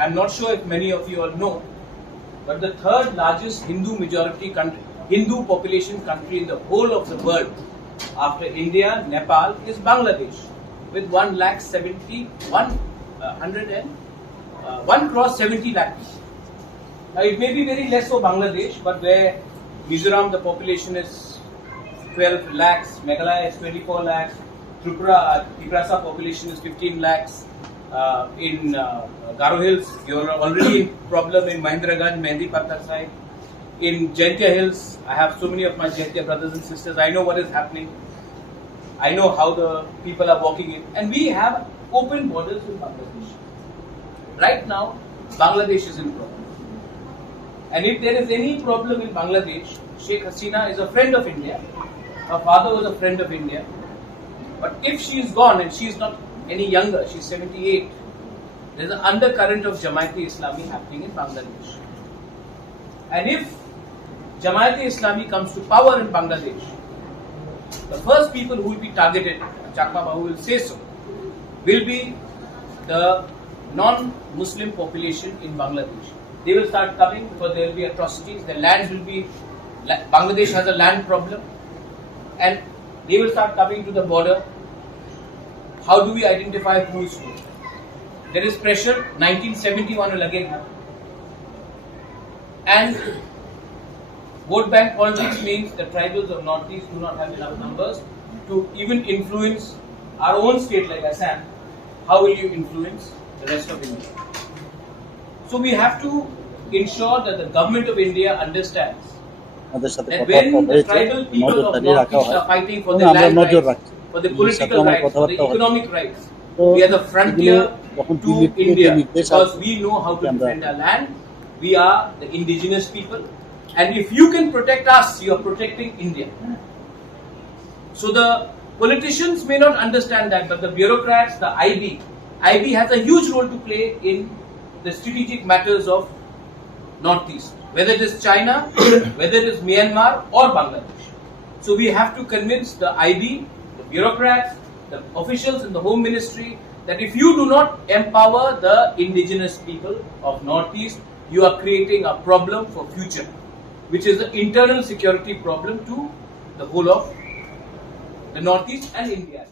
I'm not sure if many of you all know, but the third largest Hindu majority country, Hindu population country in the whole of the world after India, Nepal is Bangladesh with 1 crore 70 lakh people. Now it may be very less for Bangladesh, but where Mizoram the population is 12 lakhs, Meghalaya is 24 lakhs, Tripura population is 15 lakhs. In Garo Hills, you're already in problem in Mahendraganj, Mehndipattar side. In Jaintia Hills, I have so many of my Jaintia brothers and sisters. I know what is happening. I know how the people are walking in. And we have open borders with Bangladesh. Right now, Bangladesh is in problem. And if there is any problem in Bangladesh, Sheikh Hasina is a friend of India. Her father was a friend of India. But if she is gone and she is not any younger, she's 78, there's an undercurrent of Jamaat-e-Islami happening in Bangladesh. And if Jamaat-e-Islami comes to power in Bangladesh, the first people who will be targeted, Chakma Babu will say so, will be the non-Muslim population in Bangladesh. They will start coming because there will be atrocities, the lands will be, Bangladesh has a land problem, and they will start coming to the border. How do we identify who is who? There is pressure, 1971 will again happen. And vote bank politics means the tribals of Northeast do not have enough numbers to even influence our own state like Assam. How will you influence the rest of India? So we have to ensure that the government of India understands that when the tribal people of Northeast are fighting for their land rights, for the political rights, for the economic rights, we are the frontier to India because we know how to defend our land. We are the indigenous people, and if you can protect us, you are protecting India. So the politicians may not understand that, but the bureaucrats, the IB has a huge role to play in the strategic matters of Northeast, whether it is China, whether it is Myanmar or Bangladesh. So we have to convince the IB, the bureaucrats, the officials in the Home Ministry that if you do not empower the indigenous people of Northeast, you are creating a problem for future, which is an internal security problem to the whole of the Northeast and India.